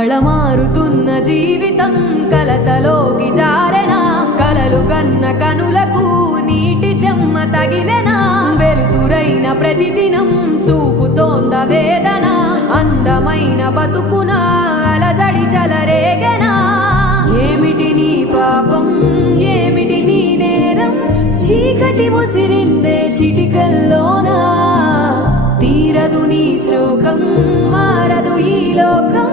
కళమారుతున్న జీవితం కలతలోకి జారెనా కలలు గన్న కనులకు నీటి చెమ్మ తగిలెనా వెలుతురైన ప్రతిదినం చూపుతోంద వేదన అందమైన బతుకున అలజడి చలరేగెనా ఏమిటి నీ పాపం ఏమిటి నీ నేరం చీకటి ముసిరిందే చిటికల్లోనా తీరదు నీ శోకం మారదు ఈ లోకం